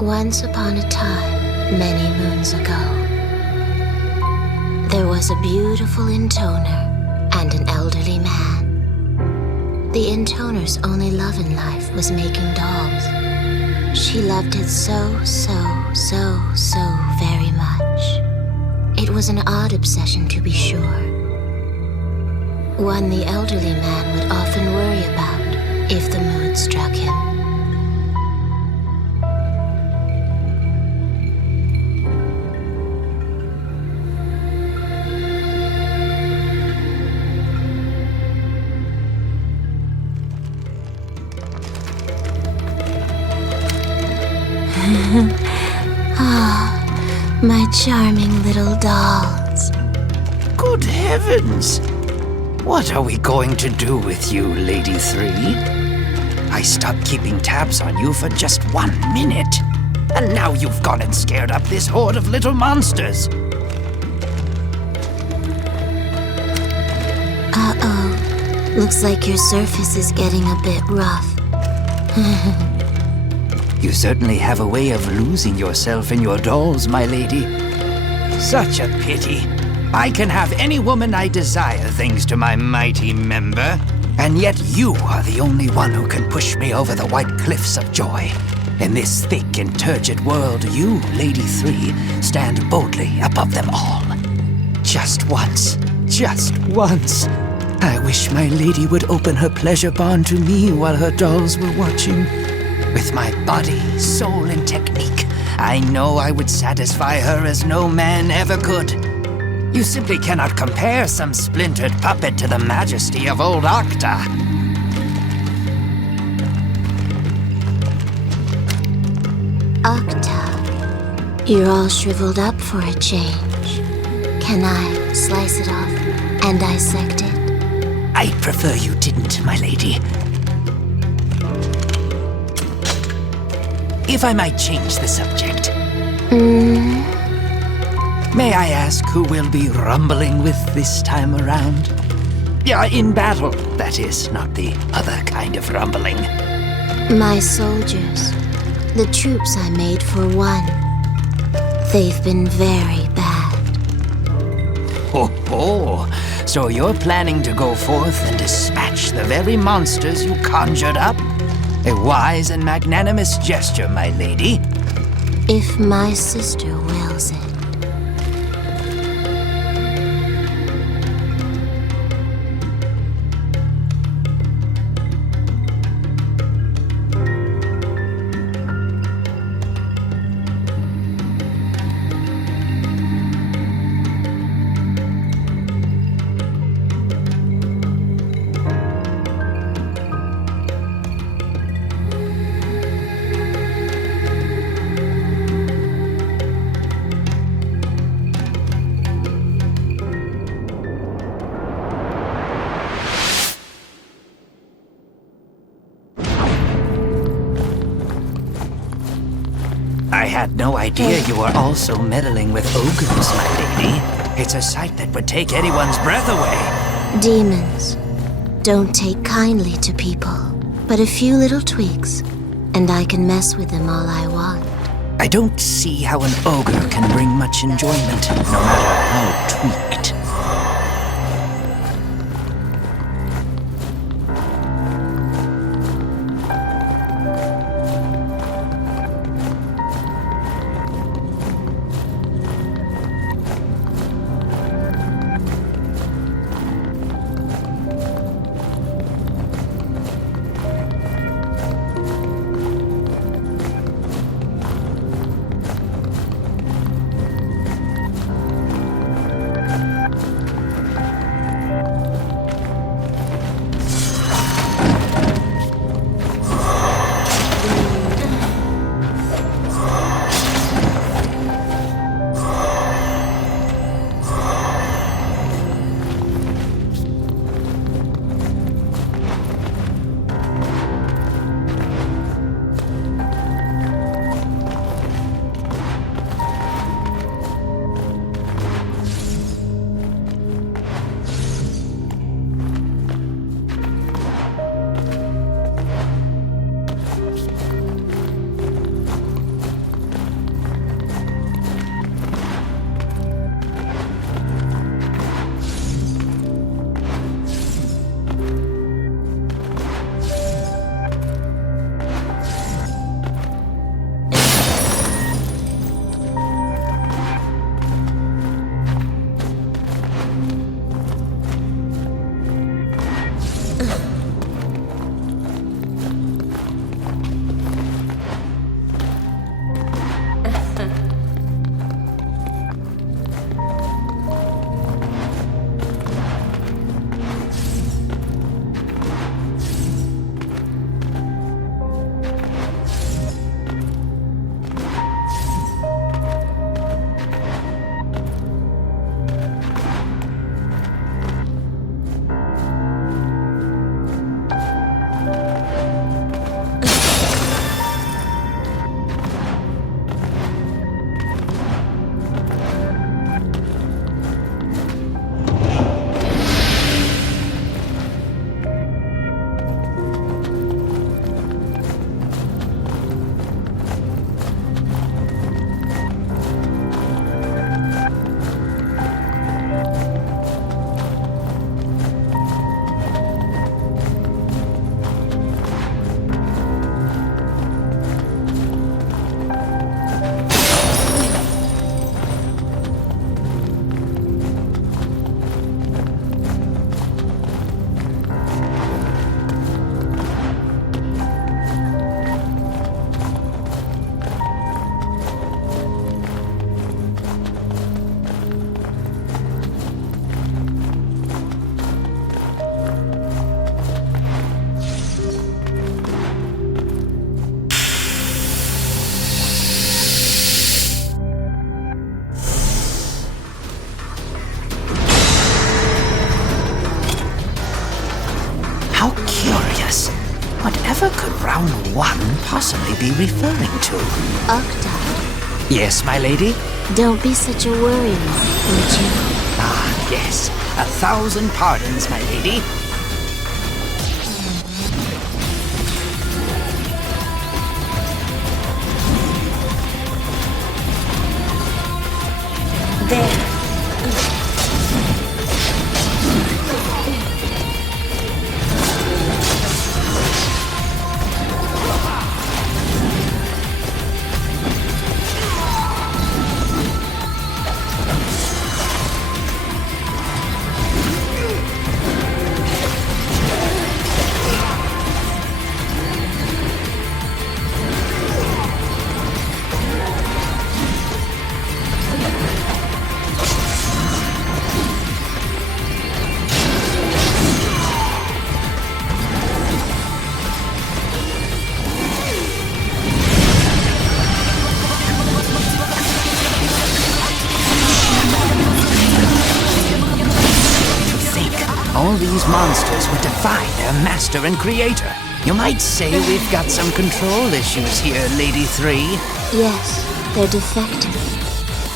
Once upon a time, many moons ago, there was a beautiful intoner and an elderly man. The intoner's only love in life was making dolls. She loved it so very much. It was an odd obsession, to be sure. One the elderly man would often worry about if the mood struck him. My charming little dolls. Good heavens! What are we going to do with you, Lady 3? I stopped keeping tabs on you for just 1 minute, and now you've gone and scared up this horde of little monsters. Uh-oh. Looks like your surface is getting a bit rough. You certainly have a way of losing yourself in your dolls, my lady. Such a pity. I can have any woman I desire thanks to my mighty member, and yet you are the only one who can push me over the white cliffs of joy. In this thick and turgid world, you, Lady 3, stand boldly above them all. Just once, I wish my lady would open her pleasure barn to me while her dolls were watching. With my body, soul, and technique, I know I would satisfy her as no man ever could. You simply cannot compare some splintered puppet to the majesty of old Octa. Octa, you're all shriveled up for a change. Can I slice it off and dissect it? I'd prefer you didn't, my lady. If I might change the subject. May I ask who we'll be rumbling with this time around? Yeah, in battle, that is, not the other kind of rumbling. My soldiers. The troops I made for one. They've been very bad. Oh, so you're planning to go forth and dispatch the very monsters you conjured up? A wise and magnanimous gesture, my lady. If my sister wills it. I had no idea you were also meddling with ogres, my lady. It's a sight that would take anyone's breath away. Demons don't take kindly to people, but a few little tweaks, and I can mess with them all I want. I don't see how an ogre can bring much enjoyment, no matter how tweaked. town one possibly be referring to? Octad, Yes, my lady? don't be such a worry, would you? Ah, yes. 1,000 pardons, my lady. There. All these monsters would defy their master and creator. You might say we've got some control issues here, Lady 3. Yes, they're defective.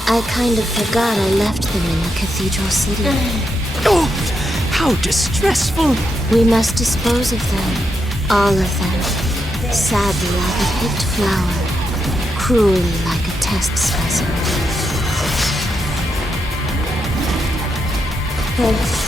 I kind of forgot I left them in the cathedral city. Oh, how distressful! We must dispose of them. All of them. Sadly like a picked flower. Cruelly like a test specimen. There.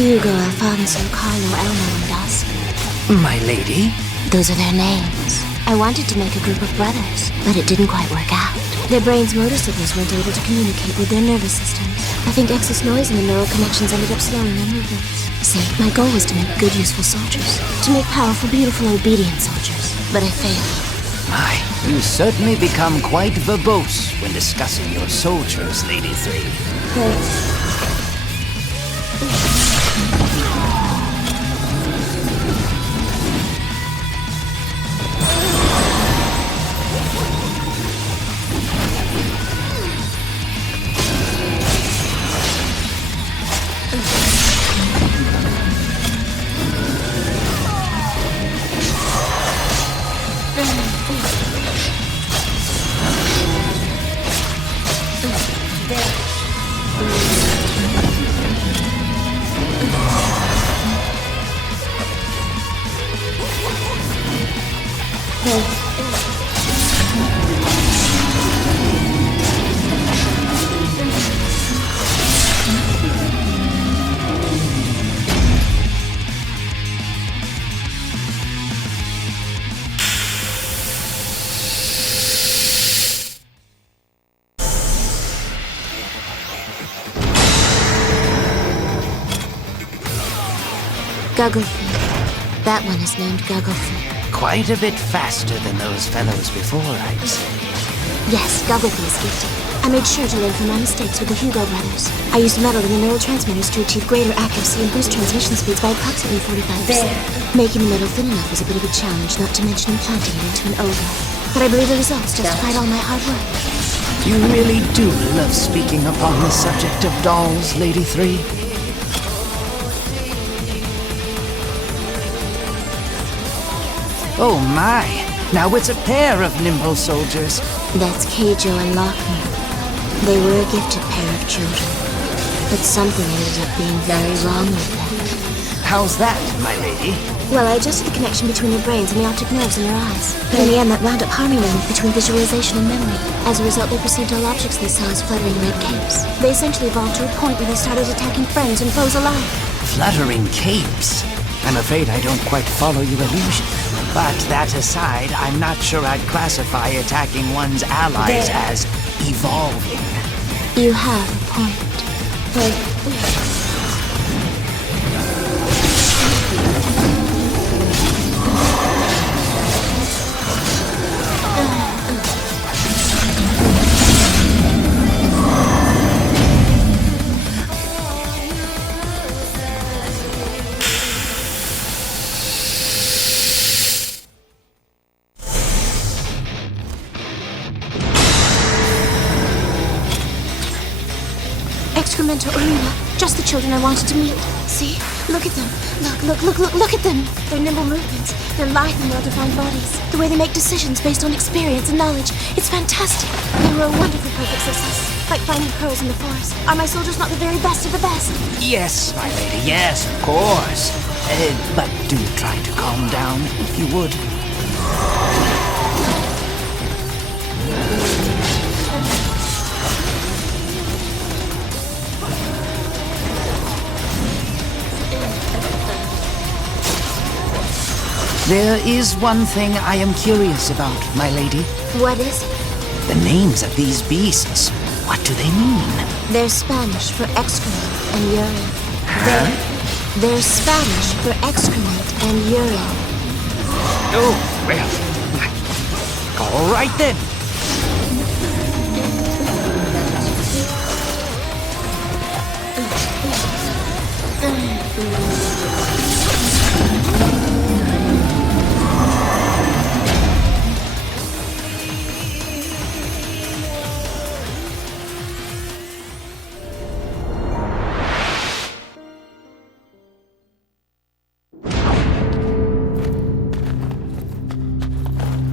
Hugo, Alfonso, Carlo, Elmo, and Oscar. My lady? Those are their names. I wanted to make a group of brothers, but it didn't quite work out. Their brains' motor signals weren't able to communicate with their nervous systems. I think excess noise in the neural connections ended up slowing their movements. See, my goal was to make good, useful soldiers. To make powerful, beautiful, obedient soldiers. But I failed. My, you certainly become quite verbose when discussing your soldiers, Lady 3. Thanks. Gugglefeet. That one is named Gugglefeet. Quite a bit faster than those fellows before, I'd say. Yes, Gugglefeet is gifted. I made sure to learn from my mistakes with the Hugo brothers. I used metal in the neurotransmitters to achieve greater accuracy and boost transmission speeds by approximately 45%. Making the metal thin enough was a bit of a challenge, not to mention implanting it into an ogre. But I believe the results justified all my hard work. You really do love speaking upon the subject of dolls, Lady 3. Oh my! Now it's a pair of nimble soldiers. That's Keijo and Lochner. They were a gifted pair of children. But something ended up being very wrong with them. How's that, my lady? Well, I adjusted the connection between their brains and the optic nerves in their eyes. But in the end, that wound up harming them between visualization and memory. As a result, they perceived all objects they saw as fluttering red capes. They essentially evolved to a point where they started attacking friends and foes alike. Fluttering capes? I'm afraid I don't quite follow your illusion. But that aside, I'm not sure I'd classify attacking one's allies as evolving. You have a point. But Excremento Arena. Just the children I wanted to meet. See? Look at them. Look at them. Their nimble movements, their lithe and well-defined bodies, the way they make decisions based on experience and knowledge. It's fantastic. They were a wonderful perfect success, like finding pearls in the forest. Are my soldiers not the very best of the best? Yes, my lady, yes, of course. But do try to calm down, if you would. There is one thing I am curious about, my lady. What is it? The names of these beasts. What do they mean? They're Spanish for excrement and urine. They're Spanish for excrement and urine. Oh, well. All right then.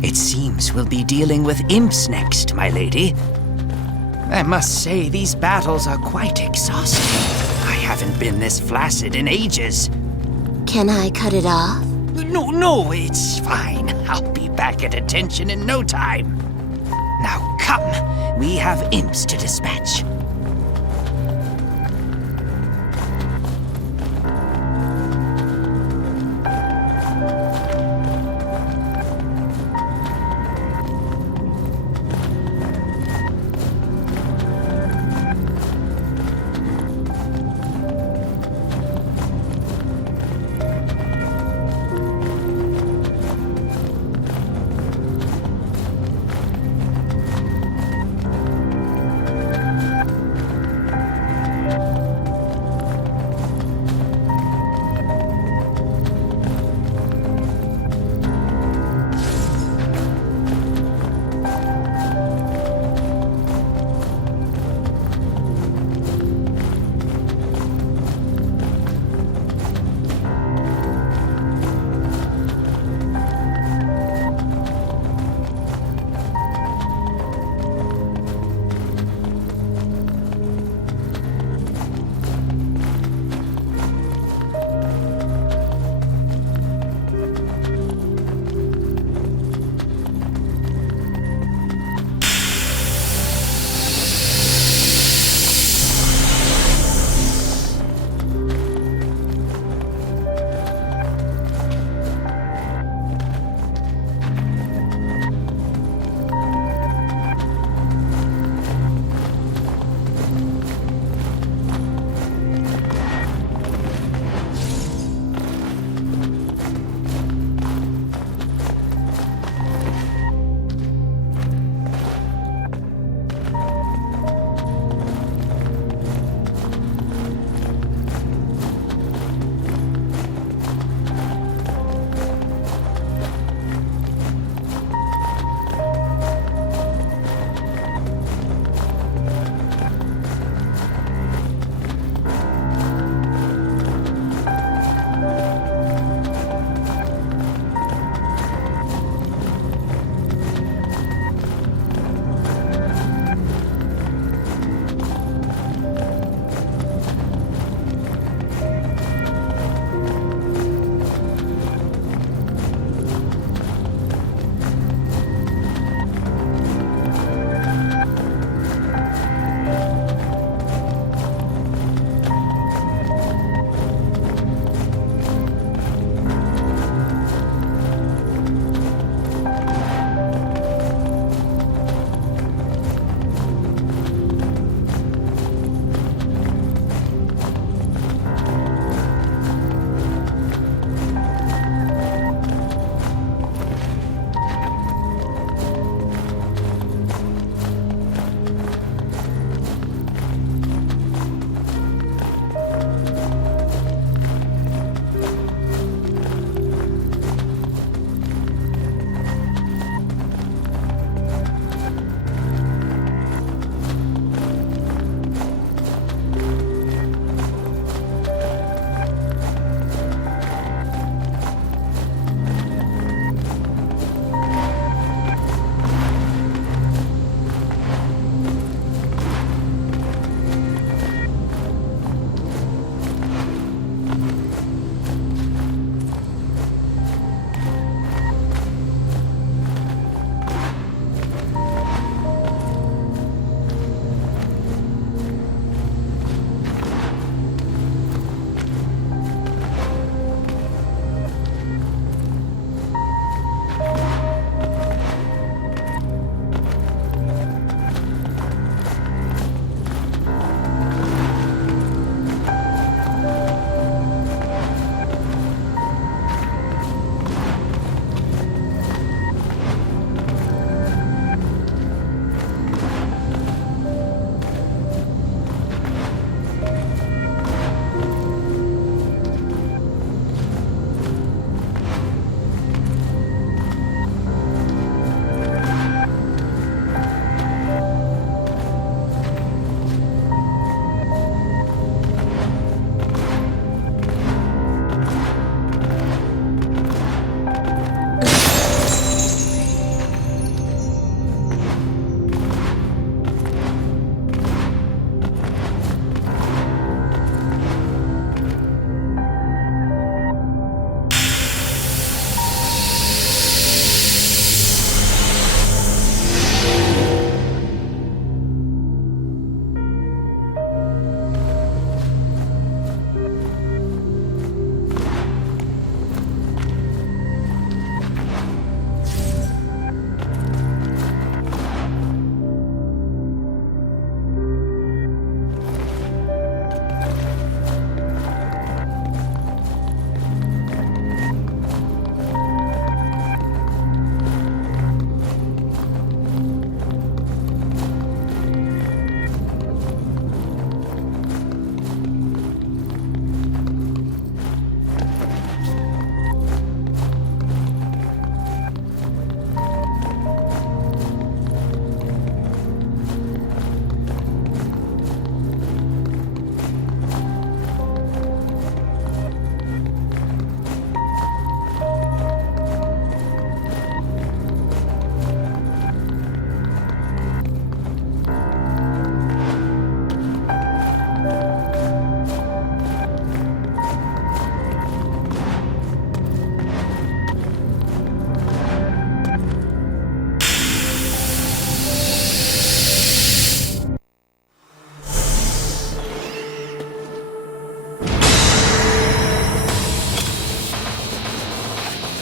It seems we'll be dealing with imps next, my lady. I must say, these battles are quite exhausting. I haven't been this flaccid in ages. Can I cut it off? No, it's fine. I'll be back at attention in no time. Now come, we have imps to dispatch.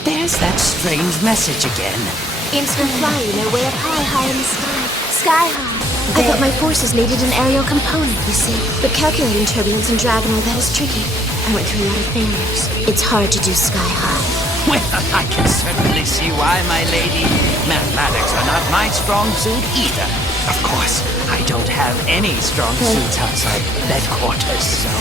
There's that strange message again. Instant flying their way up high, high in the sky. Sky high. I thought my forces needed an aerial component, you see. But calculating turbulence and dragon with that is tricky. I went through a lot of failures. It's hard to do sky high. Well, I can certainly see why, my lady. Mathematics are not my strong suit either. Of course, I don't have any strong suits outside headquarters, so...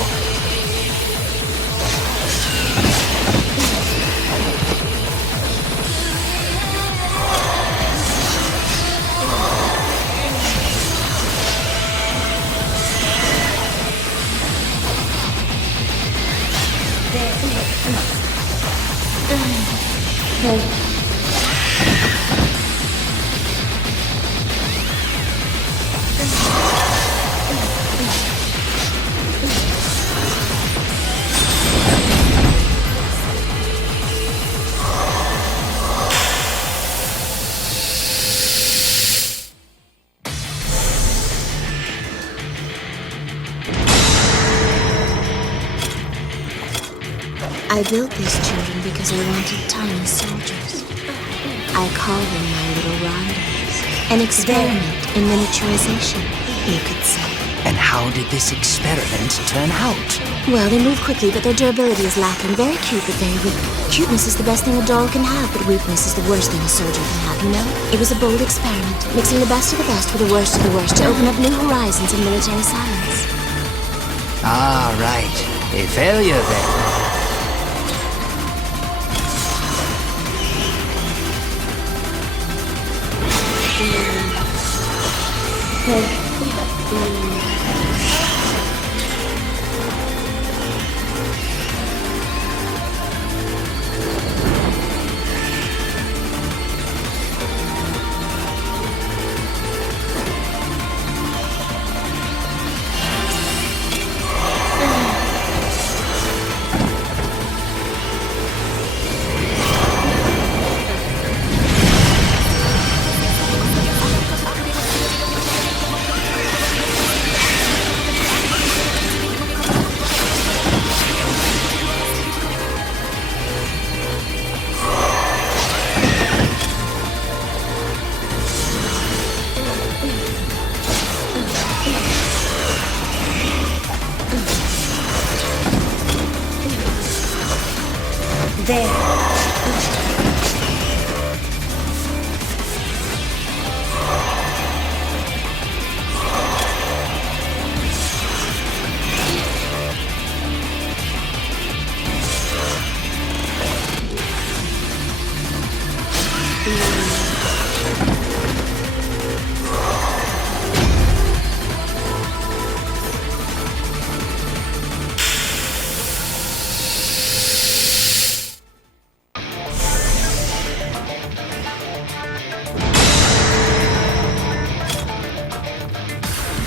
I built these children because I wanted tiny soldiers. I call them my little rondos. An experiment in miniaturization, you could say. And how did this experiment turn out? Well, they move quickly, but their durability is lacking. Very cute, but very weak. Cuteness is the best thing a doll can have, but weakness is the worst thing a soldier can have, you know? It was a bold experiment, mixing the best of the best with the worst of the worst to open up new horizons in military science. Ah, right. A failure, then.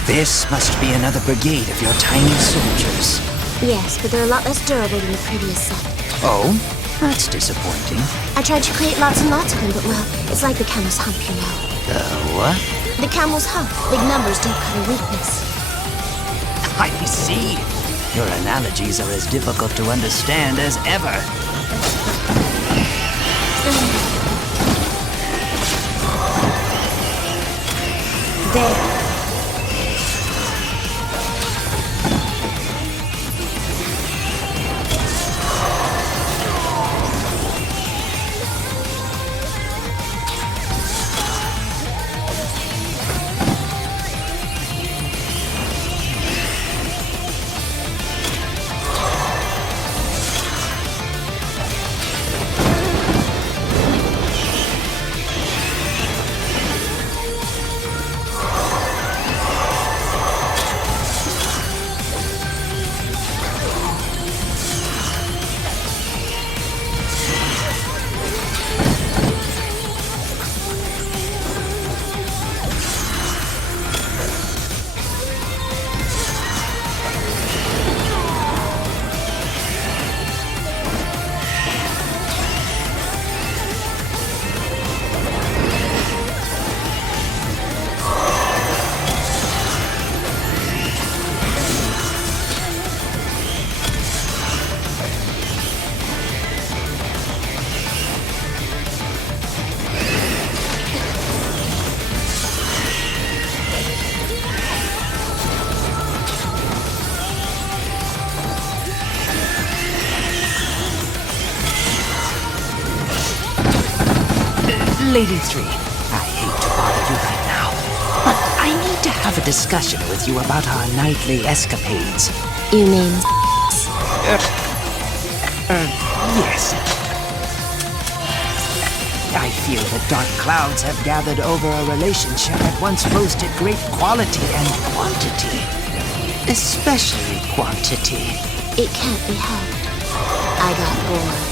This must be another brigade of your tiny soldiers. Yes, but they're a lot less durable than the previous set. Oh? That's disappointing. I tried to create lots and lots of them, but well, it's like the camel's hump, you know. The what? The camel's hump. Big numbers don't cover weakness. I see. Your analogies are as difficult to understand as ever. There. Lady 3, I hate to bother you right now, but I need to have a discussion with you about our nightly escapades. You mean Yes. I feel that dark clouds have gathered over a relationship that once boasted great quality and quantity. Especially quantity. it can't be helped? I got bored.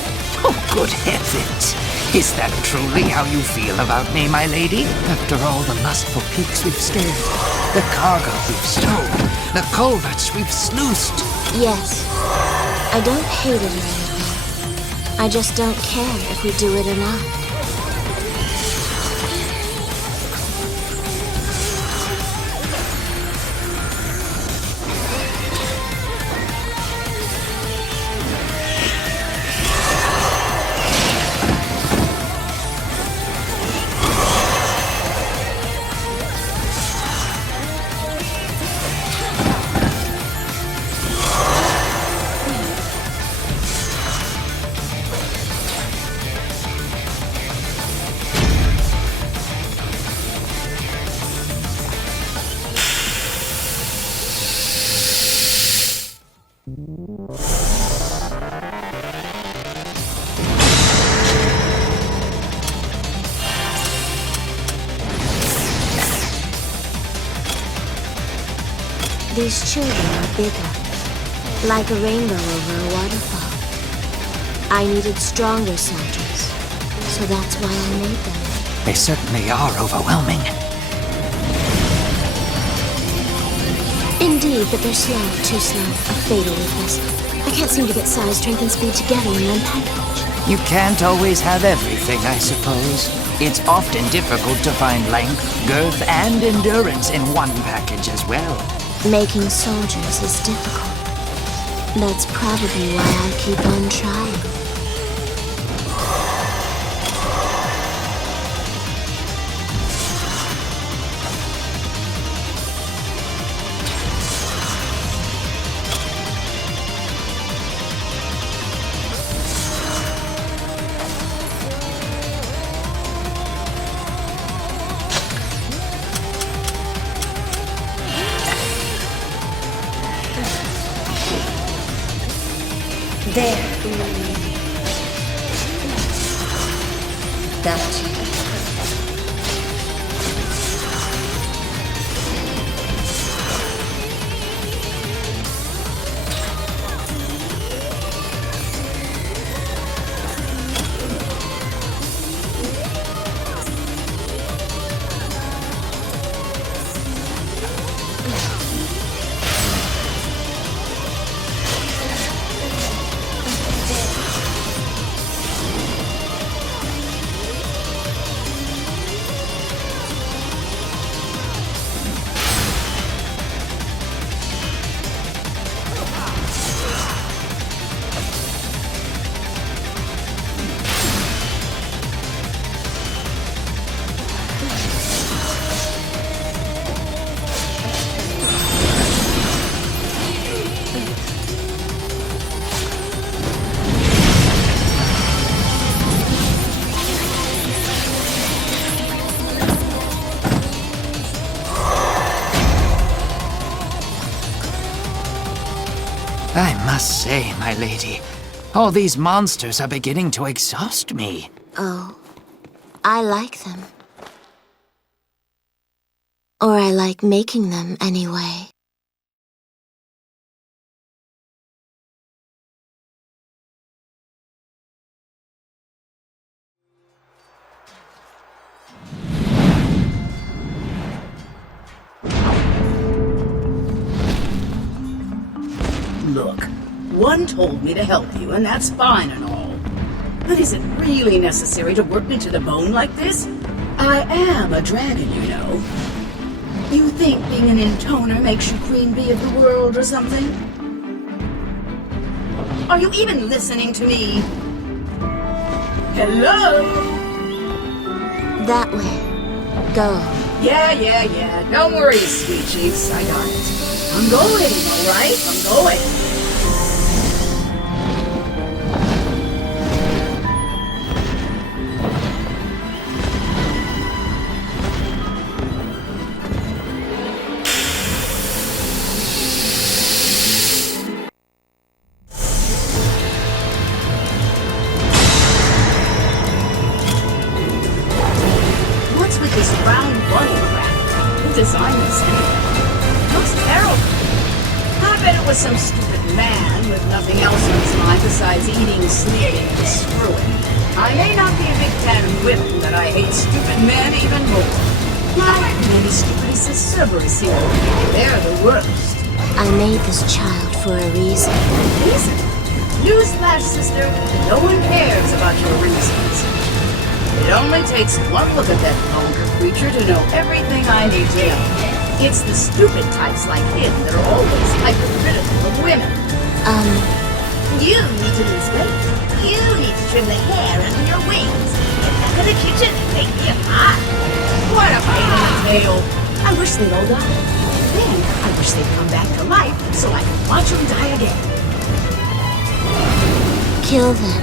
Oh, good heavens! Is that truly how you feel about me, my lady? After all the lustful peaks we've stirred, the cargo we've stowed, the culverts we've sluiced. Yes. I don't hate it or anything. I just don't care if we do it or not. These children are bigger, like a rainbow over a waterfall. I needed stronger soldiers, so that's why I made them. They certainly are overwhelming. Indeed, but they're slow, too slow, a fatal weakness. I can't seem to get size, strength, and speed together in one package. You can't always have everything, I suppose. It's often difficult to find length, girth, and endurance in one package as well. Making soldiers is difficult. That's probably why I keep on trying. There. Gotcha. I must say, my lady, all these monsters are beginning to exhaust me. Oh, I like them. Or I like making them anyway. Look, one told me to help you, and that's fine and all. But is it really necessary to work me to the bone like this? I am a dragon, you know. You think being an intoner makes you queen bee of the world or something? Are you even listening to me? Hello? That way. Go. Yeah. Don't worry, sweet cheeks. I got it. I'm going, all right? I'm going. design this anyway? It looks terrible. I bet it was some stupid man with nothing else on his mind besides eating, sleeping, and screwing. I may not be a big fan of women, but I hate stupid men even more. Like many stupid cerberus here. They're the worst. I made this child for a reason. Reason? Newsflash, sister. No one cares about your reasons. It only takes one look at that vulgar creature to know everything I need to know. It's the stupid types like him that are always hypercritical of women. You need to lose weight. You need to trim the hair under your wings. Get back in the kitchen and make me a pie. What a pain in the tail. I wish they'd all die. Then I wish they'd come back to life so I could watch them die again. Kill them.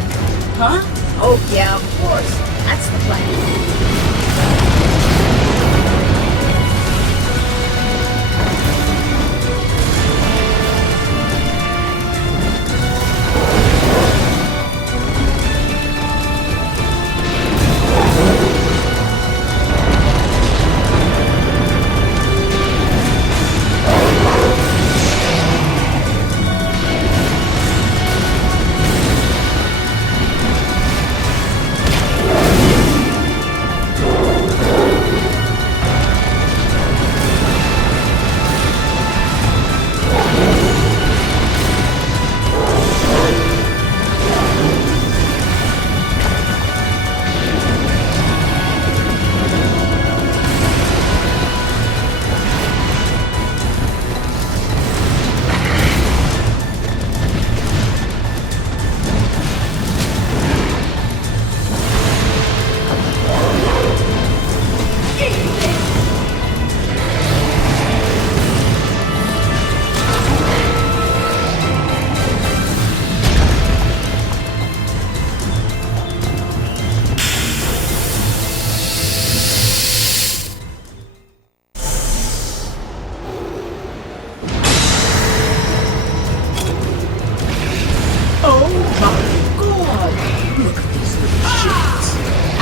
Huh? Oh, yeah, of course. That's the plan.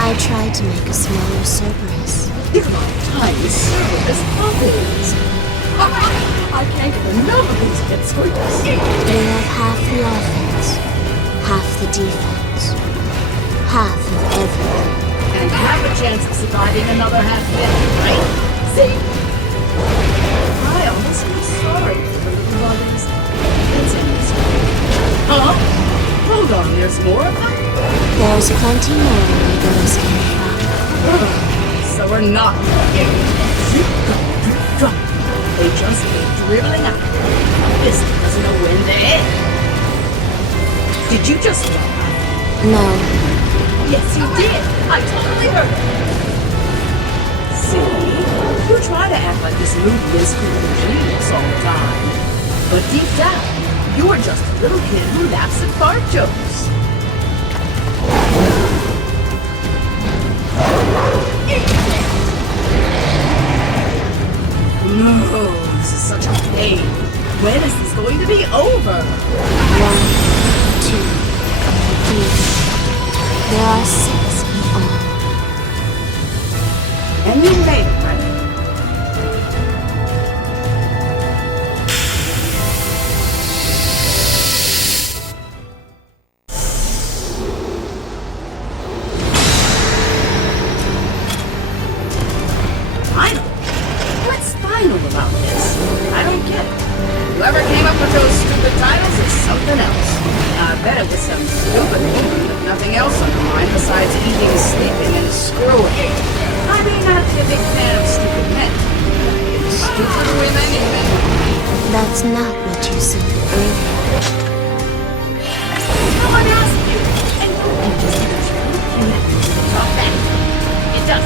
I tried to make a smaller cerberus. Look at my tiny cerberus puppies. I can't get enough of these pipsqueaks. They have half the offense, half the defense, half of everything. And have a chance of surviving another half minute, right? See? I almost feel sorry for the little buggers. That's in this one. Huh? Hold on, there's more of them? There's plenty more where those came from. So we're not getting they just keep dribbling out. This doesn't know when to end. Did you just laugh? No, Yes, you did. I totally heard it. See? You try to act like this movie is cool and genius all the time. But deep down, you are just a little kid who laughs at fart jokes. No, this is such a pain. When is this going to be over? 1, 2, 3. There are 6 in all. And you made it, right? Final? What's final about this? I don't get it. Whoever came up with those stupid titles is something else. I bet it was some stupid woman with nothing else on her mind besides eating, sleeping, and screwing. I may not be a big fan of stupid men, but stupid women even. That's not what you said earlier. No one asked you. And you can just talk back. It does.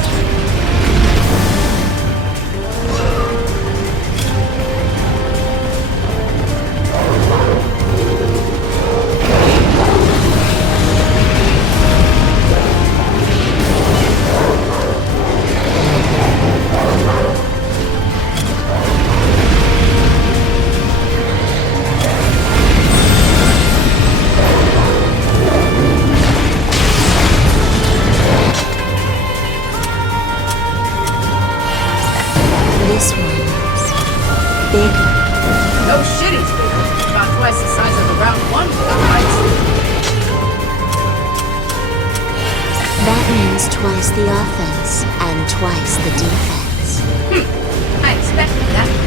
This one's bigger. No shit, he's bigger. About twice the size of the round one. That means twice the offense and twice the defense. I expected that much.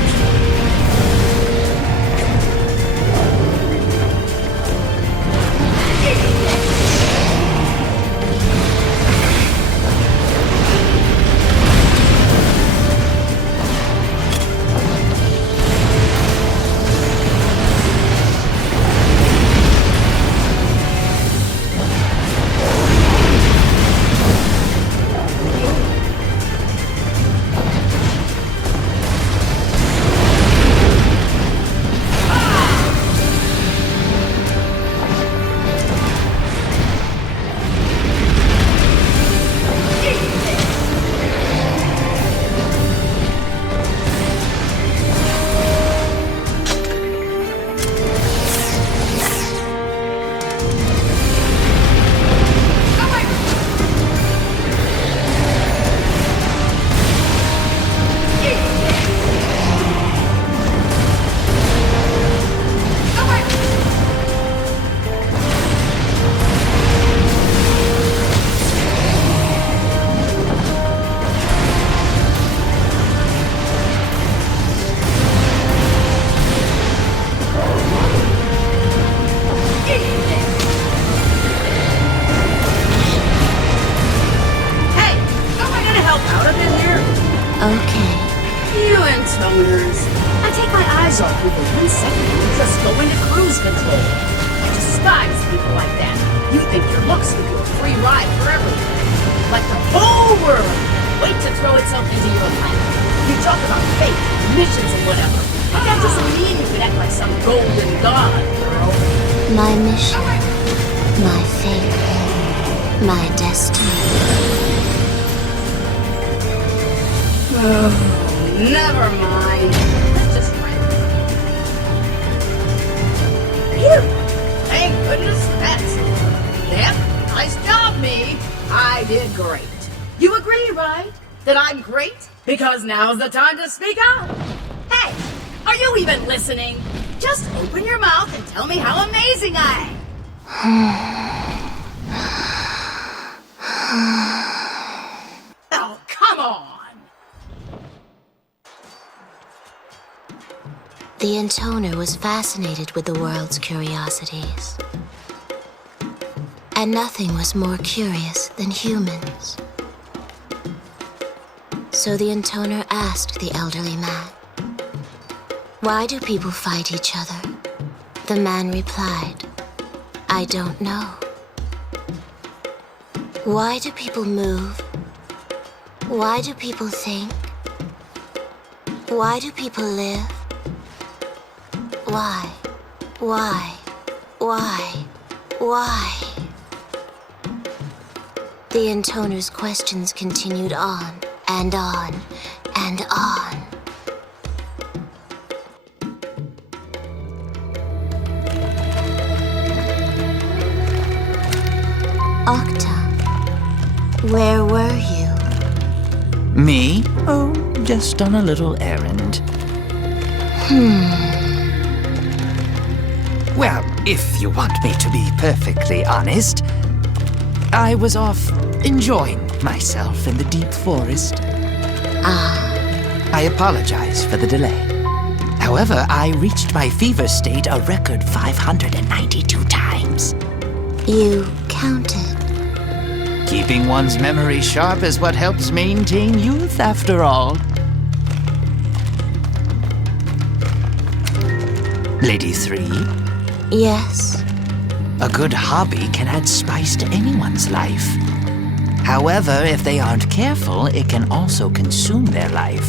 Okay. You intoners. I take my eyes off you for 1 second and you just go into cruise control. I despise people like that. You think your looks give you a free ride for everything. Like the whole world. Wait to throw itself into your lap. You talk about fate, missions and whatever. But that doesn't mean you can act like some golden god, girl. My mission, my fate, my destiny. Oh, never mind. Let's just write. Phew! Thank goodness that's over. Yep, nice job, me. I did great. You agree, right? That I'm great? Because now's the time to speak up. Hey, are you even listening? Just open your mouth and tell me how amazing I am. Oh, come on. The intoner was fascinated with the world's curiosities. And nothing was more curious than humans. So the intoner asked the elderly man, "Why do people fight each other?" The man replied, "I don't know." Why do people move? Why do people think? Why do people live? Why? Why? The intoner's questions continued on and on and on. Octa, where were you? Me? Oh, just on a little errand. Well, if you want me to be perfectly honest, I was off enjoying myself in the deep forest. I apologize for the delay. However, I reached my fever state a record 592 times. You counted. Keeping one's memory sharp is what helps maintain youth, after all. Lady 3? Yes. A good hobby can add spice to anyone's life. However, if they aren't careful, it can also consume their life.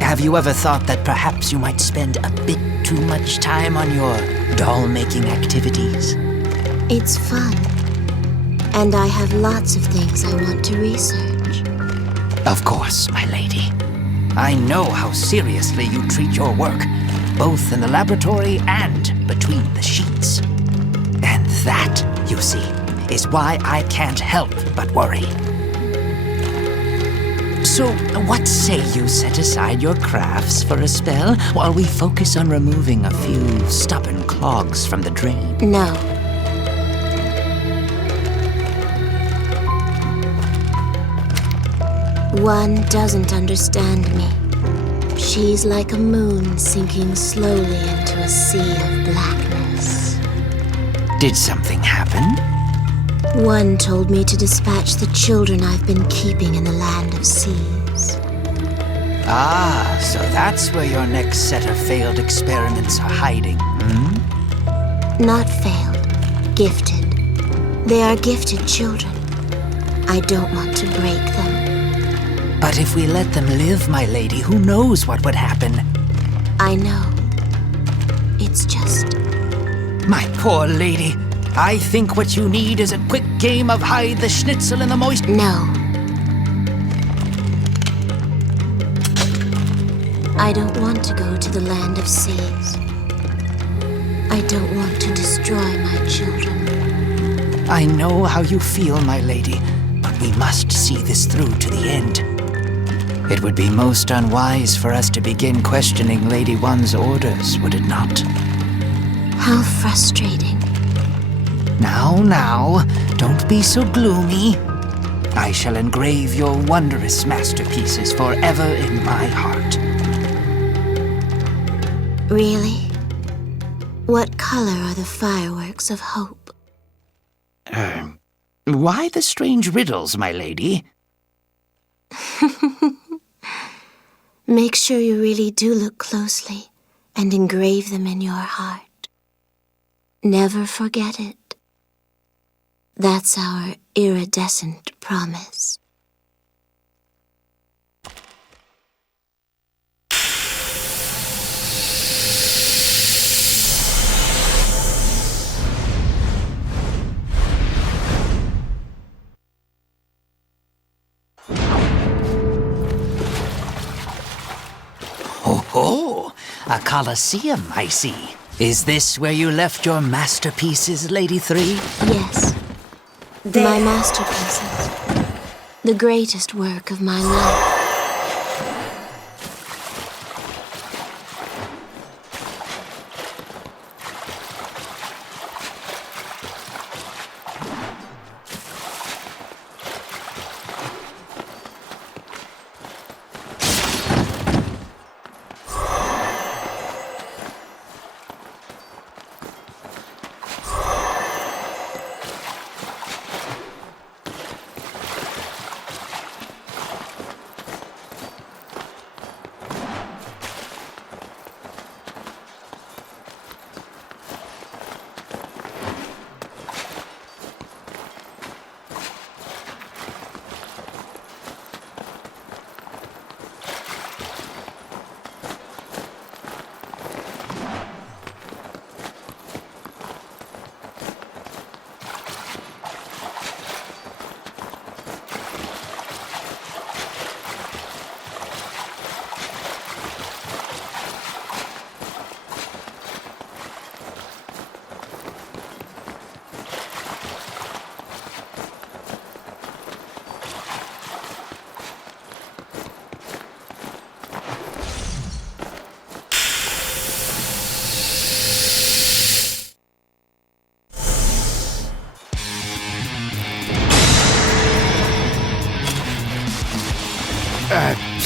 Have you ever thought that perhaps you might spend a bit too much time on your doll-making activities? It's fun. And I have lots of things I want to research. Of course, my lady. I know how seriously you treat your work, both in the laboratory and between the sheets. And that, you see, is why I can't help but worry. So, what say you set aside your crafts for a spell while we focus on removing a few stubborn clogs from the drain? No. One doesn't understand me. She's like a moon sinking slowly into a sea of blackness. Did something happen? One told me to dispatch the children I've been keeping in the land of seas. Ah, so that's where your next set of failed experiments are hiding, hmm? Not failed, gifted. They are gifted children. I don't want to break them. But if we let them live, my lady, who knows what would happen? I know. It's just... My poor lady, I think what you need is a quick game of hide the schnitzel in the moist... No. I don't want to go to the land of seas. I don't want to destroy my children. I know how you feel, my lady, but we must see this through to the end. It would be most unwise for us to begin questioning Lady One's orders, would it not? How frustrating. Now, don't be so gloomy. I shall engrave your wondrous masterpieces forever in my heart. Really? What color are the fireworks of hope? Why the strange riddles, my lady? Make sure you really do look closely and engrave them in your heart. Never forget it. That's our iridescent promise. Oh, a colosseum, I see. Is this where you left your masterpieces, Lady Three? Yes. My masterpieces. The greatest work of my life.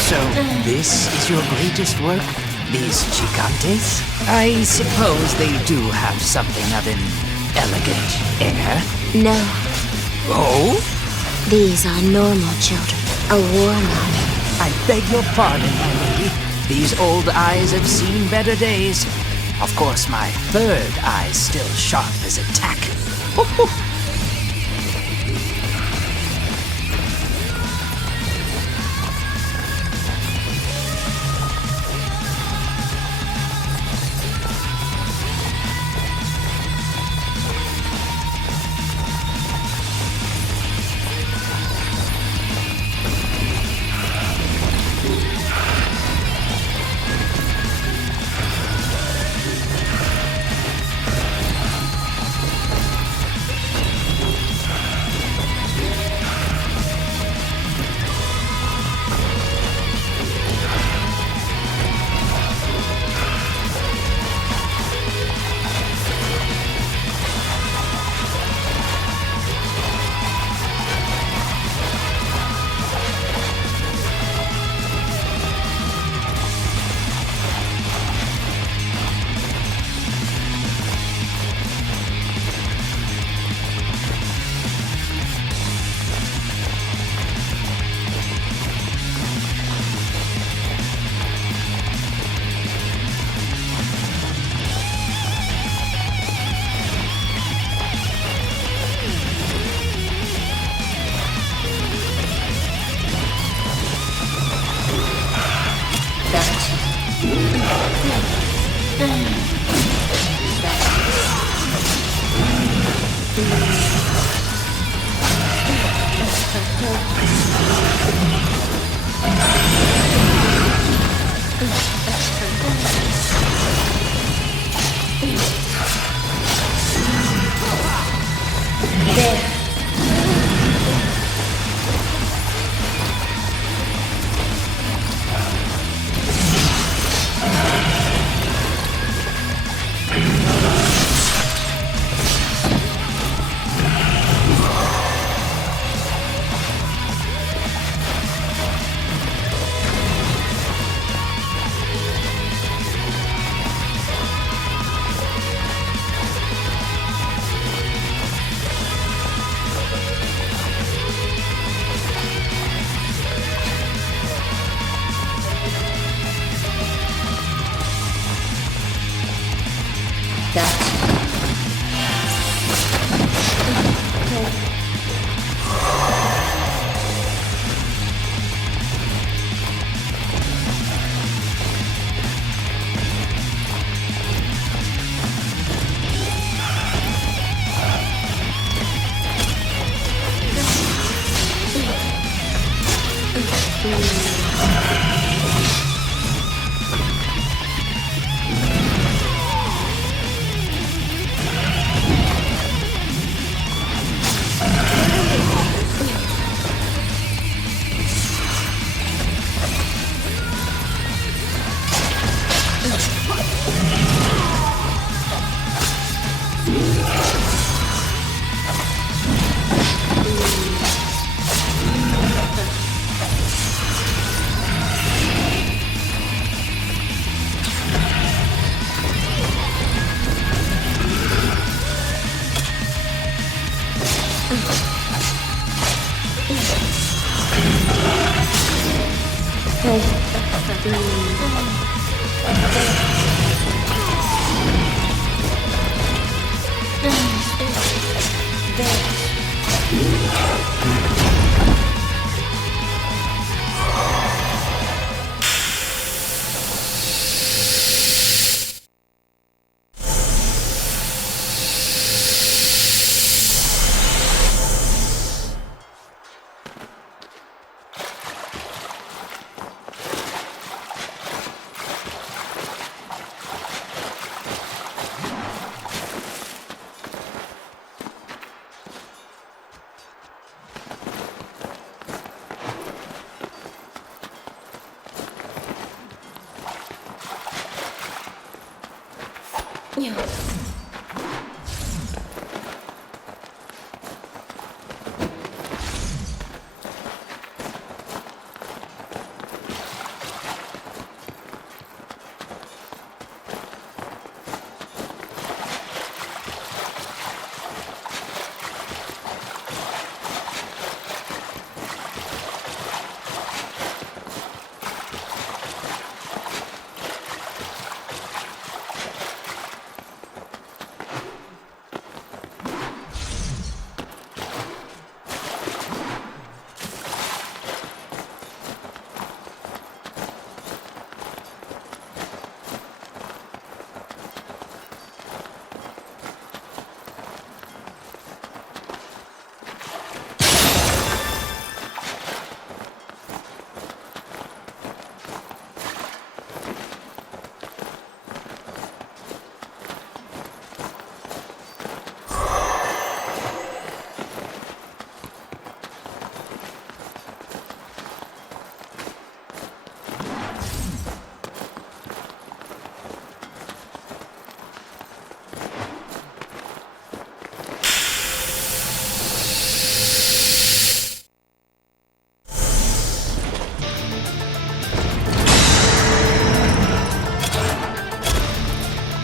So this is your greatest work? These gigantes? I suppose they do have something of an elegant air. No, Oh? these are normal children. A war model. I beg your pardon, my lady. These old eyes have seen better days. Of course, my third eye's still sharp as a tack.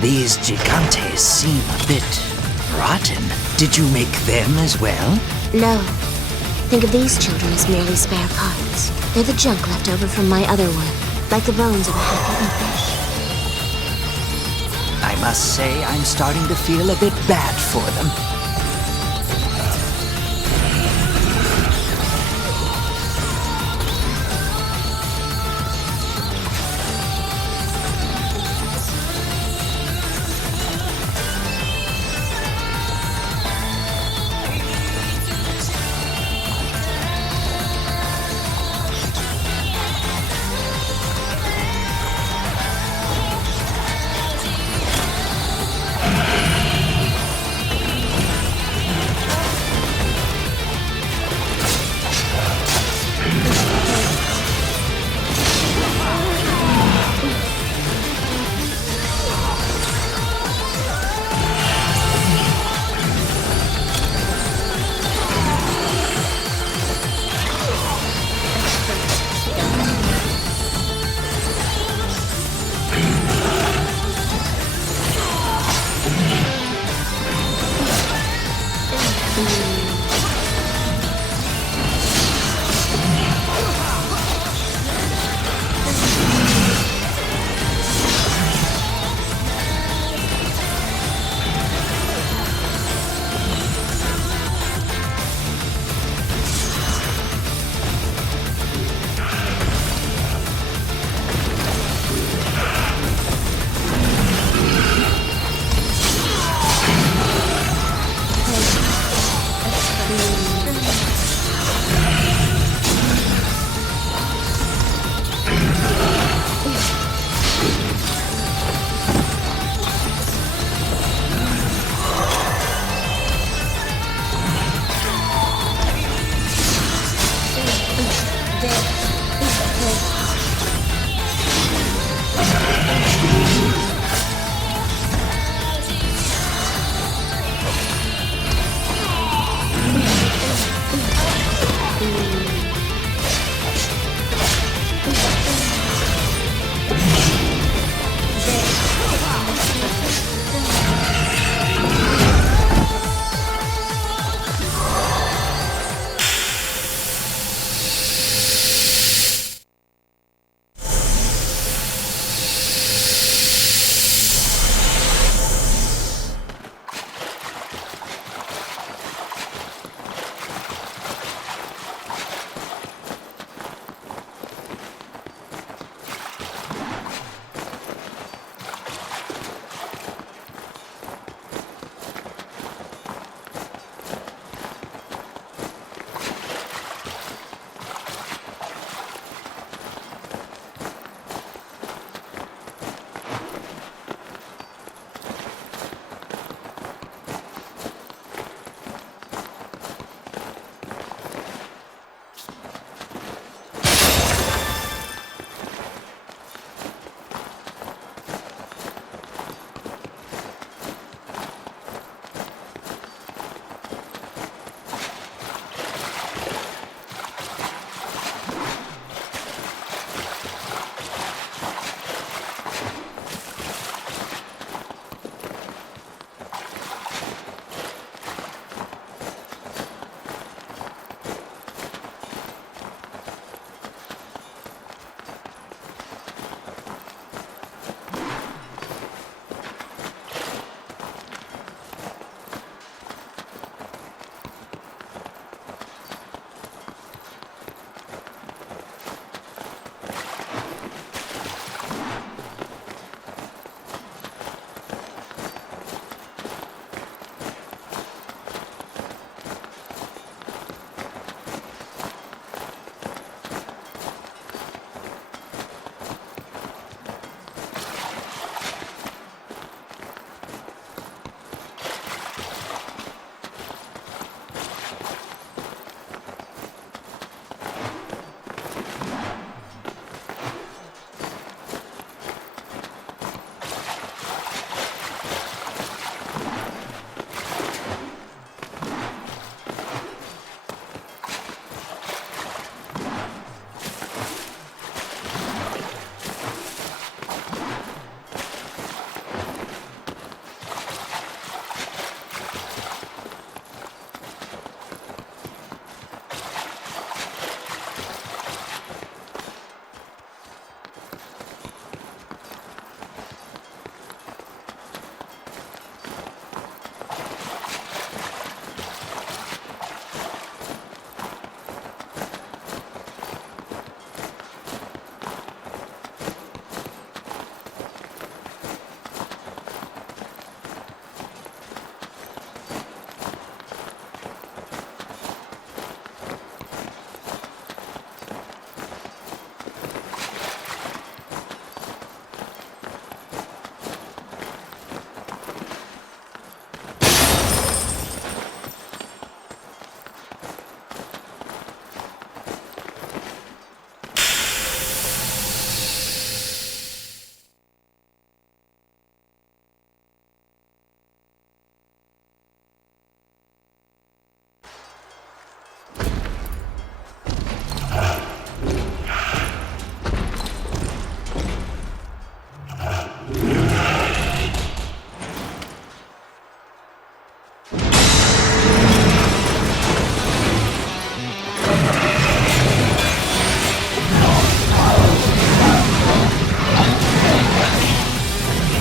These gigantes seem a bit rotten. Did you make them as well? No. Think of these children as merely spare parts. They're the junk left over from my other work, like the bones of a half-eaten fish. I must say I'm starting to feel a bit bad for them.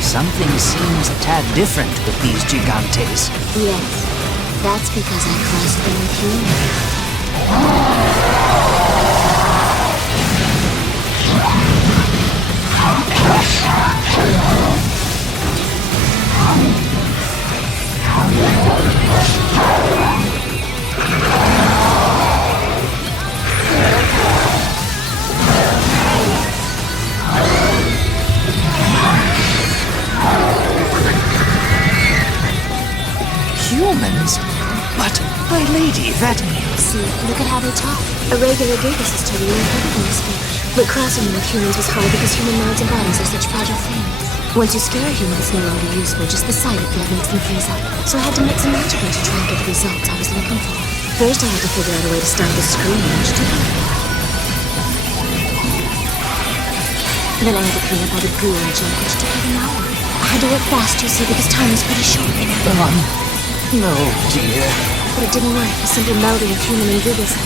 Something seems a tad different with these gigantes. Yes, that's because I crossed them with humans. Humans? But, my lady, that... See, Look at how they talk. A regular Gigas is totally incredible to speak. But crossing them with humans was hard because human minds and bodies are such fragile things. Once you scare a human, it's no longer useful, just the sight of blood makes them freeze up. So I had to mix and match a bit to try and get the results I was looking for. First, I had to figure out a way to stop the scream, which took me a while. Then I had to clean up all the goo and junk, which took even longer. I had to work fast, you see, because time was pretty short. No, dear. But it didn't work, a simple melding of human and Gigas.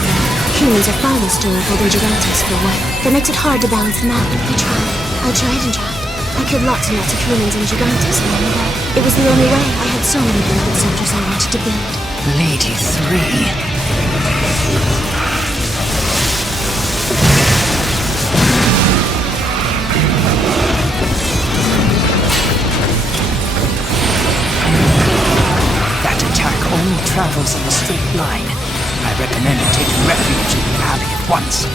Humans are far less durable than gigantes, for one. That makes it hard to balance them out. I tried and tried. I killed lots and lots of humans and gigantes along the way. It was the only way. I had so many beloved soldiers I wanted to build. Lady 3. That attack only travels in a straight line. I recommend taking refuge in the alley at once.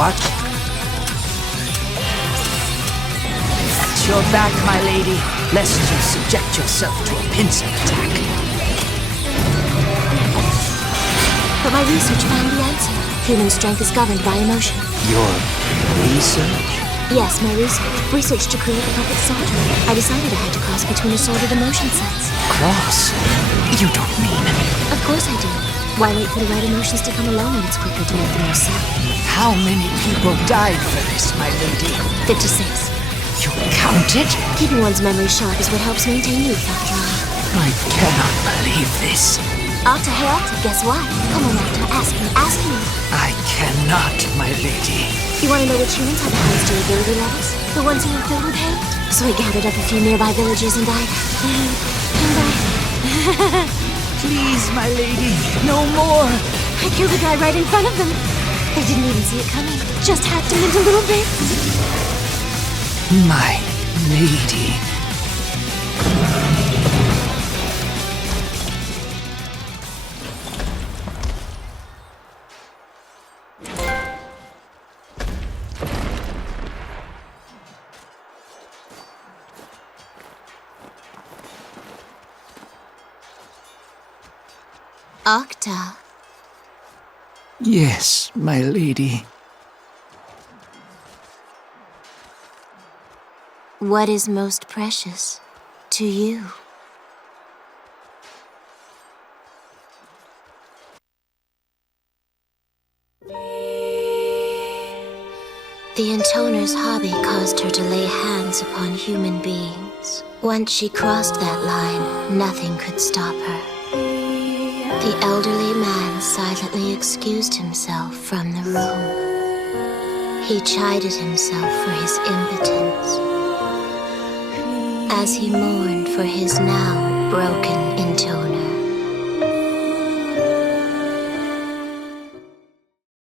What? At your back, my lady, lest you subject yourself to a pincer attack. But my research found the answer. Human strength is governed by emotion. Your research? Yes, my research. Research to create the perfect soldier. I decided I had to cross between assorted emotion sets. Cross? You don't mean... Of course I do. Why wait for the right emotions to come along when it's quicker to make them yourself? How many people died for this, my lady? 56. You counted? Keeping one's memory sharp is what helps maintain youth, after all. I cannot believe this. Octa, hey Octa, guess what? Come on, Octa, ask me. I cannot, my lady. You want to know which humans have the highest durability levels? The ones who are filled with hate? So I gathered up a few nearby villagers and I... Please, my lady, no more. I killed a guy right in front of them. They didn't even see it coming. Just hacked him into little bits. My lady. Octa. Yes, my lady. What is most precious to you? The intoner's hobby caused her to lay hands upon human beings. Once she crossed that line, nothing could stop her. The elderly man silently excused himself from the room. He chided himself for his impotence, as he mourned for his now broken intoner.